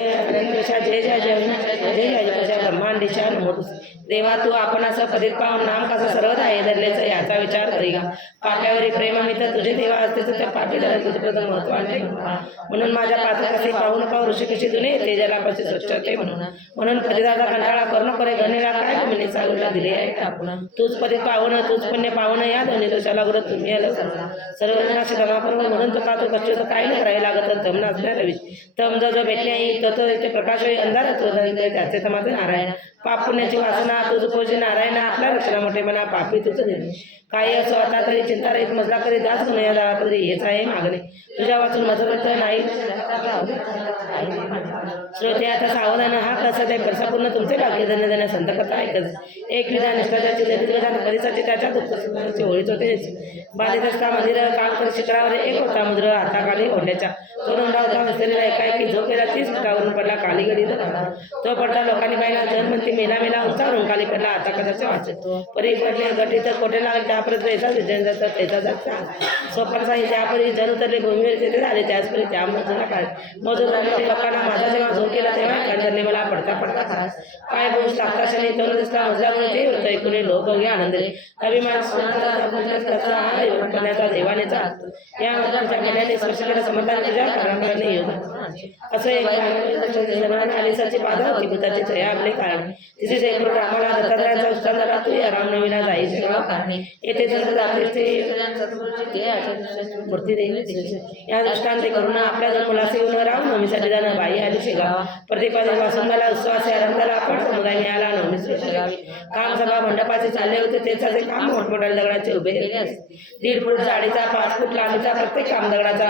अनंतशा जय जय जय जय जय प्रजा ब्रह्मांडीच्या नमोतुस देवा तू आपण असं पदित पाहून नाम कसा सर्वत आहे धरलेचं याचा विचार करीगा पाप्यावरी प्रेमामित्र तुझे देवा असते तर त्या पापी धरा तुझे प्रथम महत्व आणले म्हणून माझ्या पात्राचे पाहून पाहू ऋषिकेशी जुने तेजाला पाशी स्वच्छ होते म्हणून पतिदाचा कंटाळा करू करे गणेला काय तुम्ही सागरला दिले आहे आपण तूच पदित पावन तूच पुण्य पावन या दोन्ही दोषाला गुरु तुम्ही आलं सर्वजनाशी क्षमापूर्वक म्हणून तो का तो कष्ट तर काही नाही करायला लागत तम नसल्या रवी तम जो भेटले आहे तो ते प्रकाश अंधारात त्याचे तर माझं नारायण पाप पुण्याची वासना तुझ खोजी नारायण आपल्या रक्षणा मोठे म्हणा पापी तुझं निर्णय काही असो आता तरी चिंता रहित मजला करी दास गुन्हे या दावा तरी हेच आहे मागणे तुझ्या वाचून मजबत नाही श्रोते आता सावधान हा कसा त्या वर्षापूर्ण तुमचे भाग्य धन्य धन्य संत कथा ऐकत एक विधान निष्ठाची दलित विधान परिसाची त्याच्या दुःखाची होळीत होते बाधित असता मंदिर काम कर शिखरावर एक होता मुद्र हाताखाली ओढल्याच्या तो दोंडा होता बसलेला एकाएकी झोपेला 30 फुटावरून पडला काली गडी तो पडला लोकांनी पाहिला जन म्हणते मेला मेला उंचावरून खाली पडला आता कदाचे वाचत परी पडले गटीत कोठे लागले त्यापर्यंत पैसा जन जातात पैसा जातात सोपन साई त्यापरी जन उतरले भूमीवर तेथे झाले त्याचपरी त्या मजूरला काय मजूर झाले लोकांना माझा जेव्हा झोप केला तेव्हा कंदरने मला पडता पडता खरास काय बोल आकाशाने तरुण दिसला मजला म्हणून ते होतं ऐकून लोक घ्या आनंदले अभिमान करण्याचा देवानेचा या मनाने स्पर्श केला समर्थन तुझ्या परंपराने योग असं एक आलिसाची बाधा होती भूताची छया आपले कारण तिथेच एक रामाला दत्तात्रयांचा उत्साह झाला तू या रामनवमीला जायचे कारणे येथे जर मूर्ती देवी या दृष्टांते करून आपल्या जर मुलासे येऊन रामनवमीसाठी जाणं बाई आली शेगाव प्रतिपादन मला उत्सवाचे आनंदाला आपण समुदाय मिळाला नवमी काम सभा मंडपाचे चालले होते त्याचे काम मोठमोठ्या दगडाचे उभे केले असते 1.5 फूट जाडीचा 5 फूट लांबीचा प्रत्येक काम दगडाचा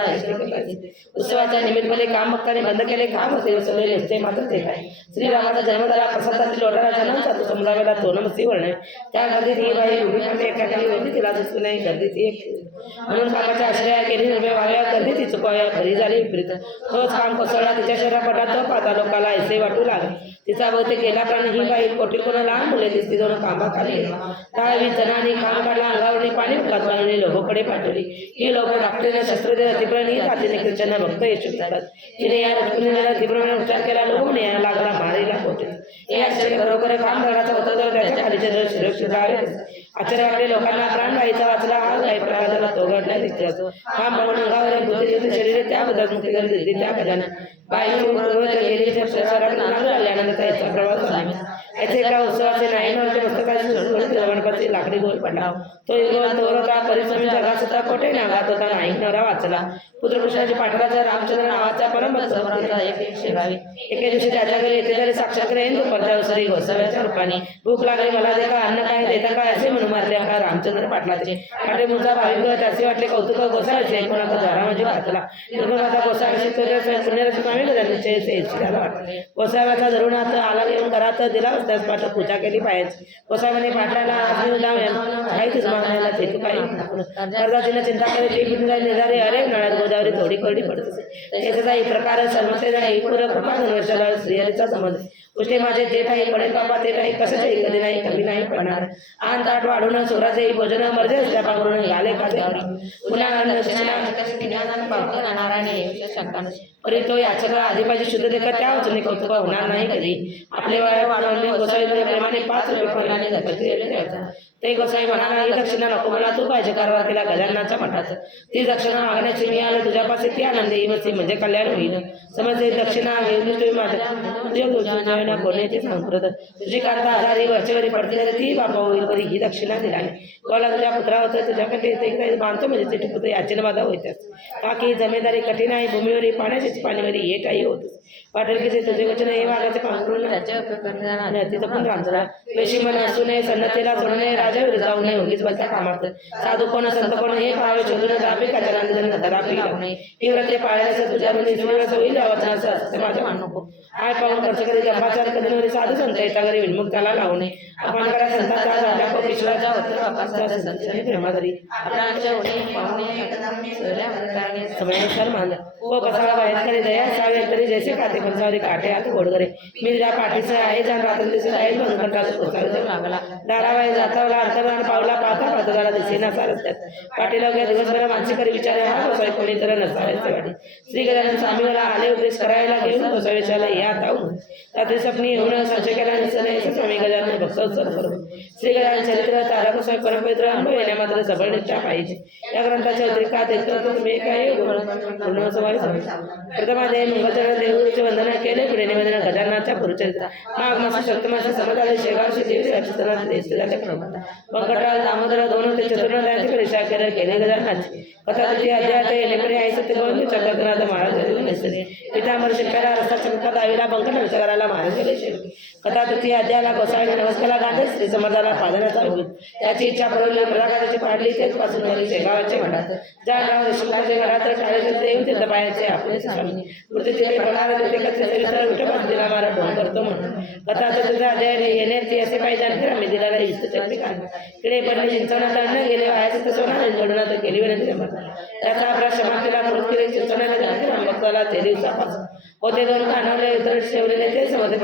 उत्सवाच्या निमित्ताने काम भक्तांनी बंद केले काम होते सगळे निश्चय मात्र ते काय श्रीरामाचा जन्म झाला प्रसादाची लोटाला जन्म जातो समुदायाला तोनमसी वळणे त्या गर्दीत ही बाई उभी म्हणजे एका ठिकाणी होती तिला दिसू नाही गर्दीत एक म्हणून कामाच्या आश्रया केली निर्भय व्हाव्या गर्दी ती चुकाव्या घरी झाली विपरीत तोच काम कोसळला तिच्या शरीरापटा तो पाहता लोकाला ऐसे वाटू लागले तिचा बहुतेक गेला प्राण ही बाई कोटील कोणा लहान मुले दिसती दोन कामात आली दहावी जणांनी काम काढला अंगावरणी पाणी फुकात मानवली लोकांकडे पाठवली ही लोक डॉक्टरीने शस्त्रदेव अतिप्रणी जातीने ख्रिश्चन भक्त यशू जातात तिने या रक्तमुनीला अतिप्रमाणे उपचार केला लोक न्यायला लागला मारीला कोटील या बरोबर काम दगडाचा होता तर त्याच्या खालीचे जर सुरक्षित राहावे आश्चर्य वाटले लोकांना प्राण व्हायचा वाचला हा काही प्रकाराला तो घडल्या दिसतो काम पाहून अंगावर बुद्धी शरीर त्याबद्दल मुक्ती करत दिली त्या गजाने बाई आल्यानंतर त्याचा प्रवास झाला याचे एका उत्सवाचे नाही गणपती लाकडी गोल पडला तो तोरता परिश्रमी जगात होता कोठे नागात होता नाही नवरा वाचला पुत्रकृष्णाची पाठराचा रामचंद्र नावाचा परमभक्त एके दिवशी त्याच्या घरी येथे तरी साक्षात रेन दुपारच्या उसरी गोसाव्याच्या रूपाने भूक लागली मला दे का अन्न काय देता काय असे म्हणून मारले का रामचंद्र पाटलाचे पाटे मुलचा भाविक त्याचे वाटले कौतुक गोसाव्याचे कोणाचा द्वारा म्हणजे वाचला आता गोसाव्याची पुण्यरची कामी गोसाव्याचा धरून हात आला घेऊन घरात दिला त्याच पाठ पूजा केली पाहिजे गोसाव्याने पाटलाला काहीच मागण्याला ते कर्जातीने चिंता करी निघाले अरे नळ्यात गोदावरी थोडी करडी पडत असे त्याचा एक प्रकार सर्वते नाही पूर्ण कृपा 2 वर्षाला स्त्रियाचा समज कुठे माझे जे काही पडेल बाबा ते काही कशाचे कधी नाही कमी नाही पडणार आन ताट वाढून सोराचे भोजन मर्जी असल्या पाकडून घाले खाते पुन्हा परी तो याच्या आधीपासून शुद्ध देखत त्या वचने कौतुक होणार नाही कधी आपले वाड्या वाढवणे गोसावी प्रेमाने 5 रुपये पडल्याने जातात ते गोसाई म्हणाला ही दक्षिणा नको मला तू पाहिजे कारभार केला गजाननाच्या मठात ती दक्षिणा मागण्याची मी आलो तुझ्यापाशी ती आनंद येईल म्हणजे कल्याण होईल समजते दक्षिणा घेऊन तुम्ही माझ्या कोणी सांगत तुझी कांता आजारी वरचेवरी पडते ती बाबा होईल कधी ही दक्षिणा दिला कोणाला तुझ्या पुत्रा होतं तुझ्याकडे बांधतो म्हणजे ते पुत्र याचीने बाधा होत्याच का की जमेदारी कठीण आहे भूमीवरील पाण्याची पाणीवरी हे काही होतच वाटेल की ते तुझे वचन हे मागाचे पांघरून तिथं पण रामचला पेशी मन असू नये सन्नतेला सोडू नये राजा विरुद्ध जाऊ नये उगीच बलता कामात साधू कोण संत कोण हे पाहावे शोधून दाबी काचरांना धरापी लावू नये ही व्रते पाळण्याचं तुझ्या होईल वचनाचं असते माझ्या मान नको आय पाहून खर्च करी जन्माचार कधी साधू संत येता घरी विनमुक्ताला लावू नये आपण करा संतांचा झाला को विश्वाचा होता प्रेमाधरी समयनुसार मान ओ कसा बाहेर करी दया सावे तरी जैसे काते पंचावरी काटे हात गोड करे मी त्या पाठीचे आहे जाण रात्र दिवस आहे म्हणून कंटाळून लागला दाराबाई जातावला अंतर्धान पावला पाहता पाहता झाला दिसेना सारस्त्यात पाठीला वगैरे दिवसभर मानसिकरी विचार हा गोसावी कोणी तर नसावायचे वाटे. श्री गजानन स्वामीला आले उपदेश करायला घेऊन गोसावीशाला या ताऊन रात्री सपनी येऊन संशय केला नसल्याने स्वामी गजानन भक्त करून श्री गजानन चरित्र तारा गोसावी परमपवित्र अनुभव येण्या मात्र सबळ निष्ठा पाहिजे. या ग्रंथाच्या अतिरिक्त तुम्ही काय पूर्ण प्रथमाध्याय मंगलचरण देवगुरूचे वंदन केले. पुढे निवेदन गजाननाच्या पुरुचरित्र माघ मास सप्तमास समताले शेगावशी देवी राजस्थानात देश झाले व्यंकटराव दामोदर दोन ते चतुर्णाची परीक्षा केले गजाननाची कथा तुझी अध्याय येणेपणे आई सत्य गोविंद चक्रधरनाथ महाराज पितांबर शिंप्याला रस्ता चमत्कार दावीला बंकट विचारायला महाराज गेले कथा तुझी अध्यायाला गोसावी नमस्काला गांधे श्री समर्थाला पादनाचा होईल त्याची इच्छा पडवली प्रदाकाची पाडली तेच पासून झाली शेगावाचे म्हणतात ज्या नाव रेशमाचे घरात कार्यक्षेत्र येऊन ते दबायाचे आपले स्वामी मूर्ती तिथे पडणार ते कसे विठोबास दिला मारा ढोंग करतो म्हणून कथा तुझा अध्याय येणे ती असे पाहिजे आणखी आम्ही दिलेला इष्ट चक्री काढ किडे पडले चिंचवणात अन्न गेले व्हायचं तर सोना जोडणार तर केली विनंती त्याचा आपला समाप्तीला मृत्यूला चिंचवणाला जाणते भक्ताला ते दिवसापासून होते दोन कानवले इतर ठेवलेले ते समजते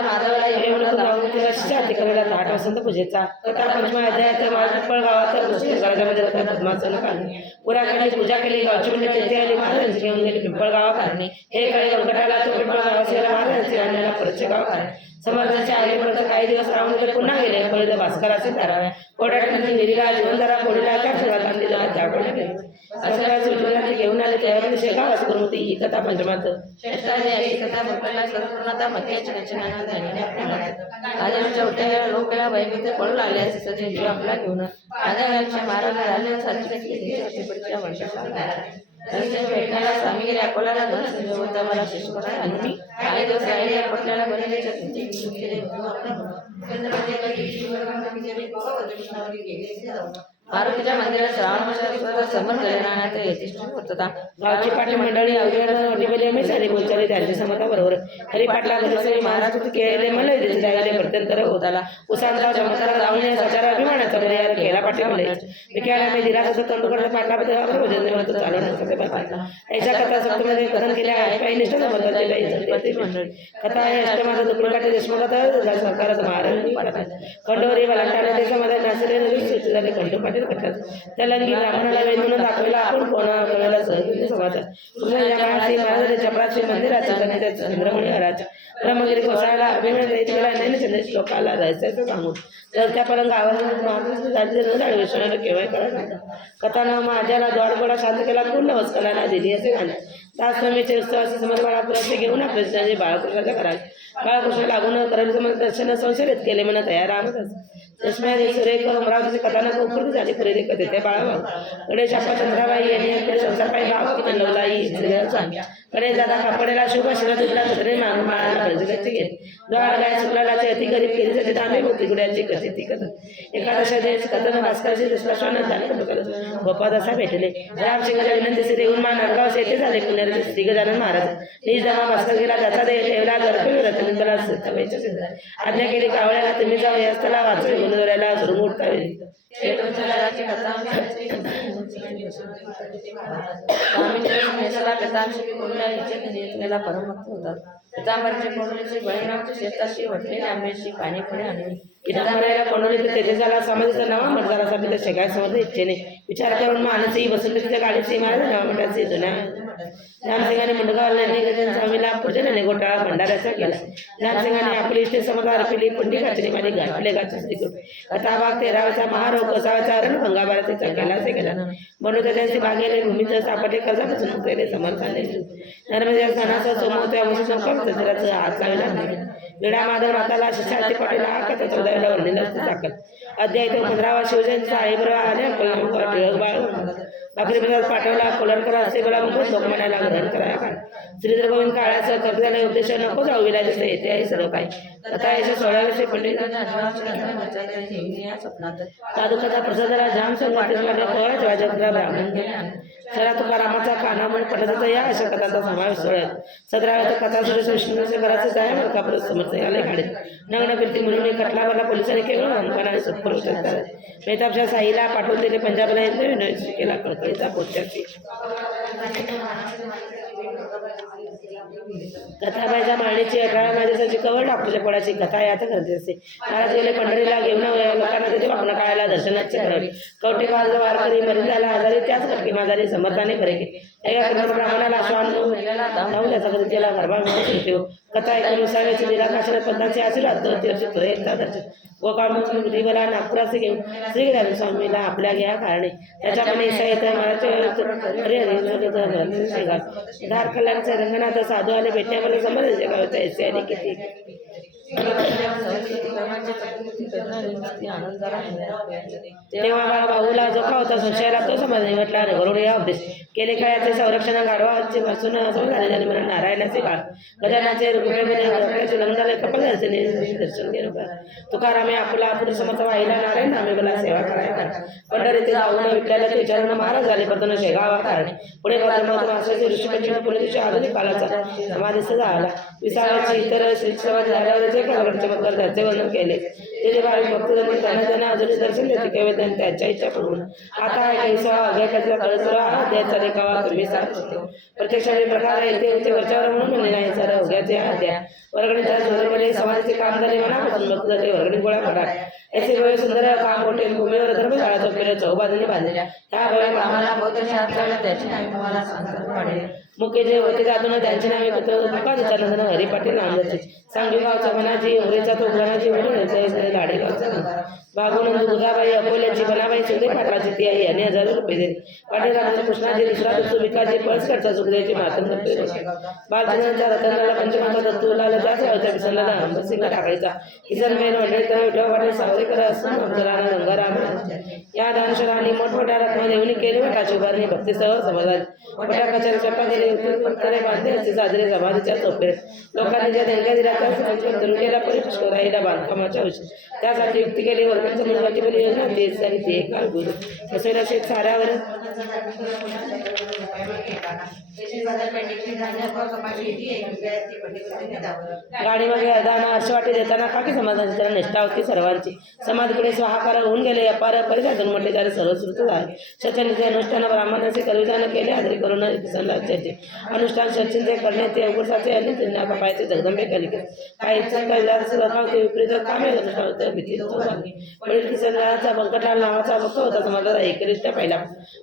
माधवला तिकडे 8 वसंत पूजेचा कथा पंचमा अध्यायात पिंपळ गावात पद्मासन काढणे पुराकडली पूजा केली गावची म्हणजे तेथे आली महाराजांची घेऊन गेली पिंपळ गावा काढणे हे कळे व्यंकटाला तो पिंपळ गावाला महाराजांची आणण्याला परतचे गाव काढणे समर्थांच्या आईपर्यंत काही दिवस राहून तर पुन्हा गेले पहिले भास्कराचे ताराव्या कोटाटमध्ये निरीला जीवनधारा कोडीला त्या क्षणात आणली जगात त्याकडे गेले असं विठोबाचे घेऊन आले त्यावेळी शेगाव असं करून होती ही कथा पंचमात कथा भक्ताला संपूर्णता मध्याची रचना झाली चौथ्या लोकांना वैविध्य पडू लागले असे सगळे जीव आपला घेऊन आधाराच्या महाराज झाले भेटण्याला स्वामी गेले अकोल्याला धन संजोबता मला शिष्यपणा आणि काही दिवस राहिले पटल्याला बनवण्याच्या मारुतीच्या मंदिरात श्रावण मासात समोर गणनात यथेष्ट होता गावची पाटी मंडळी अवघड बोलचाली त्यांच्या समताबरोबर हरिपाटला घरसरी महाराज केले मला जायला प्रत्यंतर होताला उसांचा चमत्कार लावणे सचारा अभिमानाचा पर्याय केला पाठी म्हणले विख्याला मी दिलासाचं तंडुकडे पाटला भोजन चालू नसते याच्या कथा सप्तमध्ये कथन केल्या आहे काही निष्ठ समर्थांची मंडळी कथा आहे अष्टमाचा दुपडकाठी देशमुखात सरकारचा महाराज पाडतात खंडोरी वलांटाने ते समाधान नाचले झाले खंडो पाटील तेलंगी ब्राह्मणाला वेद म्हणून दाखवला आपण कोणाला सहज समाजात चपराची मंदिराचा चंद्रमणी हराचा ब्रह्मगिरी कोसळाला अभिमान देत गेला नाही चंद्र श्लोकाला रहस्याचं सांगून तर त्या पलंग गावाला केव्हा करायला कथानं माझ्याला द्वाडगोडा शांत केला पूर्ण वस्कलाला दिली असे घाले दासनमीचे उत्सवाचे समज बाळापुराचे घेऊन आपल्या बाळकृष्णाच्या कराल बाळकृष्ण लागून करायचं दर्शन संशयित केले म्हणा तयार राहतच दशम्या सुरेख अमरावतीचे कथानक उपकृत झाले खरेदी कथे त्या बाळाभाऊ गणेश अप्पा चंद्राबाई यांनी संसारबाई भाव नवलाई कडे जाता कापडेला शुभ शिला तुला कथने मागून माळाला खर्च घेत द्वाड गाय सुकलालाचे अति गरीब केली जाते आम्ही होती गुड्याची कथी ती कथन एकादशा देश कथन भास्करचे दुष्पाश्वान झाले गोपाद असा भेटले रामसिंगच्या विनंती देऊन मा नरगाव येथे झाले पुण्याचे श्री गजानन महाराज निज जमा भास्कर गेला त्याचा देव ठेवला गर्भ रत्नबला आज्ञा केली कावळ्याला तुम्ही जाऊ या स्थळा वाचून गुणदोऱ्याला सुरू उठता येईल परमभक्त होतात पितांबराचे कोंडलीचे बळीरामचे शेताशी वटलेले आंब्याची पाणी पुढे आणली पितांबराला कोंडली तर तेथे झाला समाजाचा नवा मठ झाला असा शेगाय समज इच्छेने विचार करून मानसी वसंतच्या गाडीची महाराज नवा मठाची जुन्या रामसिंगाने मुंडगावला गजानन स्वामीला पूजनाने घोटाळा भंडाऱ्याचा केला रामसिंगाने आपली इष्ट समजा अर्पिली पुंडी घातली माझी गाठले गाठी कथा भाग 13चा महारोग कसावाचा रणभंगाबाराचा केला असे केला म्हणून त्यांची बागेले भूमीचं सापटे कर्जापासून केले समर्थाने नर्मदा सणाचा सोमवत्या वस्तू हात लावला वेडा माधव नाताला शिष्यार्थी पाटील हा कथा 14 वर्णिला दाखल अध्याय 15वा शिवजयंतीचा आईबरा आल्या बाकरी प्रसाद पाठवला कोलरकर असे गोळा मुकुट लोकमान्याला ग्रहण करायला श्रीधर गोविंद काळाचा कब्जाने उद्देश नको जाऊ विलाज येते आहे सर्व काही कथा याच्या 16व्या पंडित साधुकथा प्रसादाला जाम संगत वाजकला ब्राह्मण सरा तुकारामाचा काना म्हणून पठताचा या अशा कथांचा समावेश आहे 17व्या कथा सुरेश विष्णूच्या घराचं आहे मग का समर्थ आले काढे नग्न कीर्ती म्हणून कटलावरला पोलिसांनी केवळ अंकनाने सत्पर करतात मेहताबच्या साईला पाठवून दिले पंजाबला येते केला कळकळीचा पोत्याची कथाबाईच्या माळणीची 18 माझे दिवसाची कवळ डॉक्टरच्या पोळ्याची कथा यात करते असते. महाराज गेले पंढरीला घेऊन लोकांना त्याचे बापणा काळाला दर्शनाचे करावे. कवटे बाजला वारकरी मरिंदाला आजारी त्याच कटकी माजारी समर्थाने खरे केले. एका कर्म ब्राह्मणाला श्वान धावू त्याचा कधी त्याला गरबा मिळतो. कथा ऐकून उसाव्याची निराकाशाला पदाचे आशीर्वाद 2 वर्ष तो एकदा दर्शन गोकाळला नागपुराचे घेऊन श्री राम स्वामीला आपल्या घ्या कारणे त्याच्याकडे इसा येतं मराठी धार कल्याणचे रंगनाथ साधू आले भेटण्यामध्ये संबंध जगावता ऐसे आणि किती तेव्हा भाऊला जोखा होता संशयाला तो समाज म्हटला घरून या उपदेश केले काळाचे संरक्षण गाढवाचे पासून झाले म्हणून नारायणाचे काळ गजानाचे लग्न झाले कपल दर्शन केलं. तुकारामे आपला आपुर समर्थ वाहिला नारायण नामे मला सेवा करायला पंढरीचे जाऊन विठ्ठलाचे विचारून महाराज झाले परतून शेगावा कारणे पुढे मासाचे ऋषीपंचमी पुणे आधुनिक काळाचा समाधीस्थ झाला. विसाव्याची इतर श्री समाज झाल्यावर चमत्कार त्याचे वर्णन केले. ते जे भाविक भक्तजन त्यांना त्यांना अजूनही दर्शन देते केवळ त्यांनी त्यांच्या इच्छा पूर्ण आता कैसा अज्ञाकाचा कळसुरा अध्यायाचा लेखावा तुम्ही सांगतो प्रत्यक्षाने प्रकार येते होते वरच्यावर म्हणून म्हणले नाही सर अवघ्याचे अध्याय वर्गणीच्या जोरमध्ये समाजाचे काम झाले मनापासून भक्त झाले वर्गणी गोळा करा ऐसे वेळ सुंदर काम मोठे भूमीवर धर्मशाळा चौकीला चौबाजूने बांधल्या. ह्या भव्य कामाला त्याची नावे तुम्हाला सांगतात पाडेल. मुख्य जे होते जातून त्यांचे नावे दुकान हरी पाटील नामदाचे सांगली गावचा मनाची उरेचा तो उघडाची उडून लाडे गावचा बागुनंद दुधाबाई अकोल्याची बनाबाई सुखदेव पाटलाची ती आई यांनी 1000 रुपये दिले. पाटील रामचंद्र कृष्णाची दुसरा दत्तू विकाची पळसकडचा सुखदेवची मातम करते बालचंद्रांच्या रतनाला पंचमाचा दत्तू लाला त्याच गावच्या किसनला अंबसिंग टाकायचा किसन मेन वडील तर विठोबा पाटील सावरेकर असून अमजराना गंगाराम या दानशरांनी मोठमोठ्या रत्न देवणी केली वटाची उभारणी भक्तीसह समाजात वटा कचेरी चप्पा केली उत्तरे बांधले असे साजरे समाधीच्या चौपेत लोकांनी ज्या देणग्या दिल्या त्या दुर्गेला परिपुष्कराईला बांधकामाच्या औषध त्यासाठी युक्ती केली. वर्गांच्या मुलाची पण योजना तेच आणि ते काळ गुरु बसवल्या शेत साऱ्यावर गाडीमागे अर्धाना अर्शवाटी देताना काकी समाजाची त्याला निष्ठा होती सर्वांची. समाज पुढे स्वाहाकार होऊन गेले. अपार परिसाधन म्हटले त्याला सर्वश्रुत झाले. शचनीचे अनुष्ठान ब्राह्मणाचे करविधान केले आदरी करून राज्याचे अनुष्ठान शचीनचे करण्याचे अवकुशाचे आणि त्यांना कपायचे जगदंबे कलिके काही विपरीत कामे अनुष्ठान भीती वडील किसनराचा बंकटलाल नावाचा भक्त होता. समाजाचा एकनिष्ठ पहिला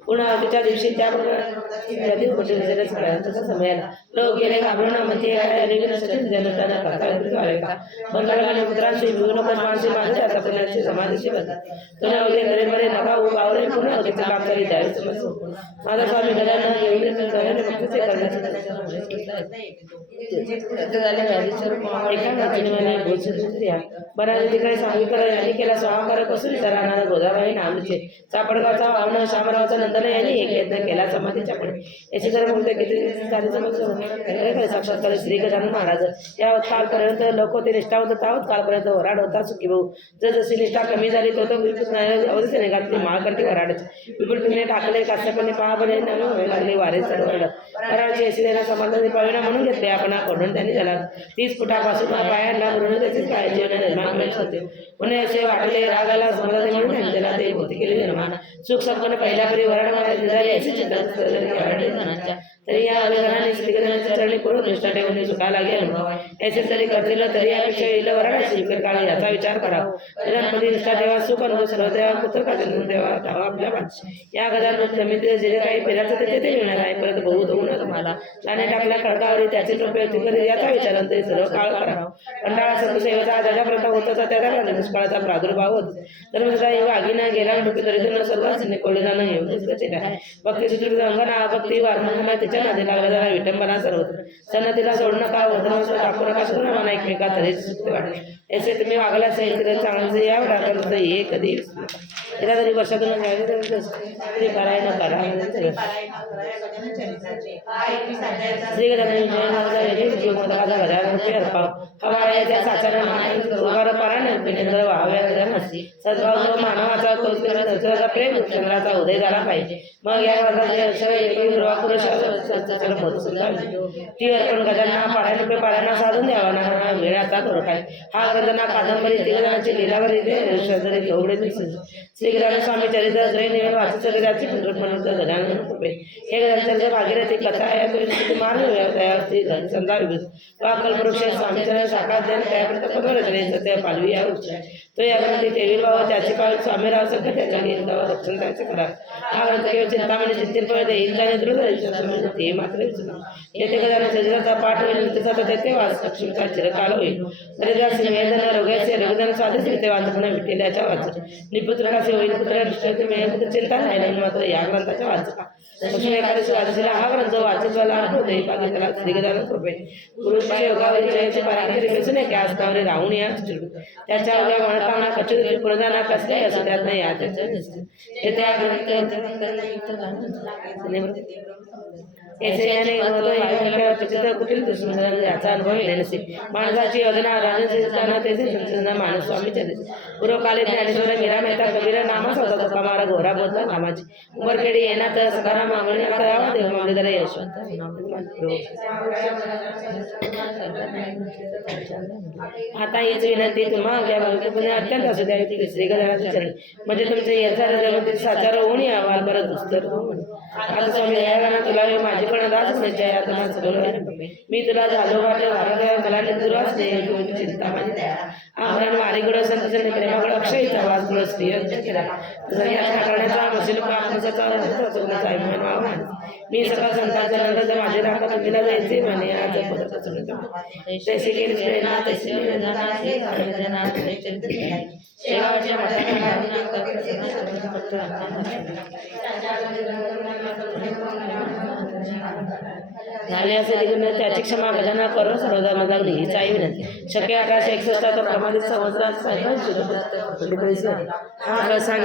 पुन्हा तिच्या दिवशी त्या समयाला लोक गेले घाबरून मध्ये अनुष्ठान करता बंगाला पुत्रांशी विभिन्न मानसी माझे आता पुण्याची समाधीशी बघतात तुला उद्या घरे बरे नका उभावले पुन्हा होतीचं काम करी द्यावे समज माझा स्वामी गजानन घेऊन भक्तीचे करण्याचे बऱ्याच तिकडे सांगीकर यांनी केला स्वाहाकार कसून राहणारा गोदाबाई नामचे चापडगावचा वावण शामरावचा नंदन यांनी एक यत्न केला समाधीच्या पुढे याची जर म्हणते किती साक्षात्कार श्री गजानन महाराज या कालपर्यंत लोक होते निष्ठावंत तावत कालपर्यंत वराड होता सुखी भाऊ जशी निष्ठा कमी झाली तो अवधीने घातली माळकंठी वराडच विपुल पिणे टाकले काश्यपाने पहाबने लागले वारे सरवड वराडची अशी त्यांना समाधानी पाविना म्हणून घेतले आपण कडून त्यांनी त्याला 30 फुटापासून पायांना म्हणून त्याचीच काळजी आणि निर्माण होते पुणे असे वाटले रागाला समाधानी म्हणून त्यांनी त्याला ते भूती केली निर्माण सुख संपन्न पहिल्यापरी वराड अशी चिंता तरी या अभिधानाने श्रीगजानच्या चरणी पूर्ण निष्ठा ठेवून सुखाला गेल ऐसे तरी करतील तरी यापेक्षा येईल वराडाची काळ याचा विचार करावा. गजानपती निष्ठा ठेवा सुख अनुभव सर्व देवा पुत्र काजून देवा ठावा आपल्या पाठ या गजान जमिनीत जे काही पेराचं ते ते मिळणार आहे परत बहुत होऊ नये तुम्हाला त्याने टाकल्या खडकावरी त्याची टोपे होती कधी याचा विचार ते सर्व काळ करावा. कंडाळा संत सेवेचा ज्याप्रत होत होता त्याचा दुष्काळाचा प्रादुर्भाव होत तर म्हणजे वाघीनं गेला डोके तरी सर्वांच निकोले जाणं येऊन भक्ती सुदृढ अंगणा भक्ती वारंगमा त्याच्या नादी लागला जरा विटंबना सर्वत्र सन्नतीला सोडू नका वधनवंश टाकू नका सुरमाना एकमेका तरीच सुख वाटले ऐसे तुम्ही वागला साहित्य चांगलं यावं टाकलं हे कधी तिला तरी वर्षातून तरी कराय न करा श्री गजानन जय महाराज 1000 रुपये अर्पाव हवाळ्याच्या साचारा पारायण विनेंद्र व्हाव्या नसती सद्भाव जो मानवाचा तो प्रेम चंद्राचा उदय झाला पाहिजे मग या वर्गाचे पुरुष ती अर्पण गजांना पारायण पारायणा साधून द्यावा ना वेळ आता थोडं काय हा ग्रंथ ना कादंबरी तिघजणांची लीलावर इथे शेजारी गवडे श्री गजानन स्वामी चरित्र ग्रह निवेदन वाचू चरित्राची पुंजट म्हणून गजानन कृपे हे गजानन भागीरथी कथा आहे तो मान तयारती समजा वा कल्पवृक्ष स्वामीचरण साकार ध्यान त्यापर्यंत पदवर रचने ते पालवी या वृक्ष तो या ग्रंथी तेवीर भाव त्याची पाल स्वामीराव संकट त्याच्या गीतावर रक्षण त्याचे करा हा ग्रंथ केवळ चिंतामणी जिंतील पर्यंत येईल जाणे द्रुत ते मात्र विचारणार येथे गजानन चरित्राचा पाठ होईल त्याचा तेथे वाच लक्ष्मीचा चिरकाल होईल हरिदास निवेदन रोगाचे रघुदन स्वादिष्ट ते वाचपणे विठ्ठलाच्या वाच निपुत्रकाचे होईल पुत्र पुत्र चिंता नाही मात्र या ग्रंथाच्या वाचका लक्ष्मी एकादशी वाचला हा ग्रंथ वाचकाला होते बाकी त्याला श्रीगजानन कृपे गुरुच्या योगावरी जयचे पारायण बेसून एका आसनावरी राहून या त्याच्या अवघ्या गणकामना कचुरी पुरदाना कसले असं त्यात नाही या त्याचं येथे हा ग्रंथ कुठील याचा अनुभव नसे माणसाची योजना राजस्थाना तेथे संचलना मानस स्वामी चरित्र पूर्वकाली ज्ञानेश्वर मीरा मेहता कबीर नामास होता तो कमारा घोरा बोलता नामाची उमरखेडी येणार तर सकाराम मागणी यावा देव मामलेदार यशवंत आता हीच विनंती तुम्हा घ्या पुणे अत्यंत असू द्यावी श्री गजाननाचे चरण म्हणजे तुमचे यथार्थ जगतील साचार होऊन यावाल बरं दुस्तर आता स्वामी या तुला माझी पण दास म्हणजे मी तुला झालो वाटलं भारत मला निद्रास नाही चिंता माझी आम्हाला मारीगड संतोषाने प्रेमागड अक्षयचा वास गुळ स्त्रिय केला करण्याचा मशीन आत्मसाचा अभिमान व्हावा मी सकाळ संतांच्या नंतर माझे राखा तुम्हीला जायचे म्हणे आज तसे केले झाले असेल त्याची क्षमा गजानन करो सर्वदा मजा हीच आई विनंती शक्य 1861 तर प्रमाणित संवत्सरात हा प्रसंग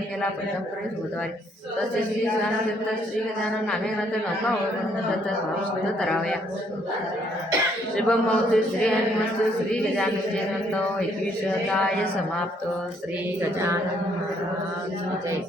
केला पंचमपुरी बुधवारी तसे श्री श्री गजानन नामे भाव तरावया शुभमौतु श्री हनुमस्तु श्री गजानन जयंत 21 समाप्त श्री गजानन महाराज जय